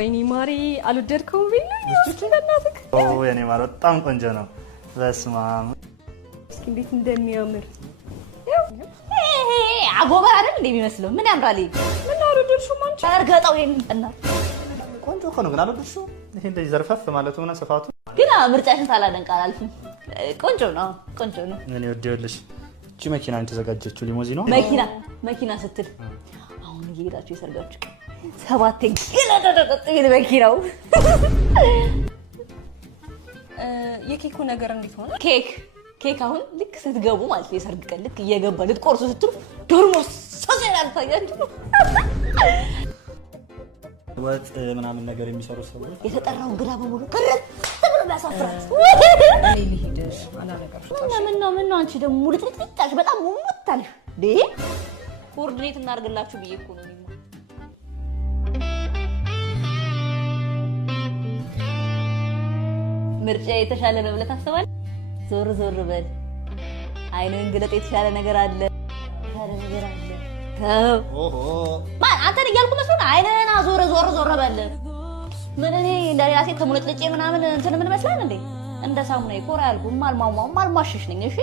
ወይኔ ማሪ አልወደድከውም ቢልኝ እስኪ በእናትህ የኔ ማር በጣም ቆንጆ ነው። በስመ አብ እስኪ እንዴት እንደሚያምር አጎበር አይደል እንደሚመስለው ምን ያምራል? ምን አልወደድሽውም አንቺ? አርጋጣው ይሄን እና ቆንጆ እኮ ነው ግን አልወደድሽው? ይሄ እንደዚህ ዘርፈፍ ማለቱ እና ስፋቱ ግን ምርጫሽን ሳላደንቅ አላልፍም። ቆንጆ ነው ቆንጆ ነው። እኔ ወደውልሽ እቺ መኪና ተዘጋጀችው ሊሞዚኖ መኪና ስትል አሁን እየሄዳችሁ የሰርጋችሁ ሰባቴ ገለደደጥ ይል መኪናው የኬኩ ነገር እንዴት ሆነ? ኬክ አሁን ልክ ስትገቡ ማለት የሰርግ ቀን ልክ እየገባ ልትቆርሱ ስትሉ ዶርሞስ ሰሰላል ታያችሁ። ወጥ ምናምን ነገር የሚሰሩ ሰዎች የተጠራው ግራ በሙሉ ከረት ተብሎ ያሳፍራል። እኔ ልሂድሽ አላነቀርሽ ምን ነው አንቺ ደግሞ ሙልጥጥጣሽ በጣም ሙሙታልሽ ዴ ኮርዲኔት እናርግላችሁ ብዬ እኮ ነው። ምርጫ የተሻለ ነው ብለህ ታስባለህ? ዞር በል አይነን ግለጥ። የተሻለ ነገር አለ ማን አንተን እያልኩ መስሎኝ አይነና ዞር በል። ምን እኔ እንደሌላ ሴት ከሙለጥልጬ ምናምን እንትን ምን መስላል እንዴ? እንደ ሳሙና ይኮራ ያልኩ ማልማማው ማልማሽሽ ነኝ። እሺ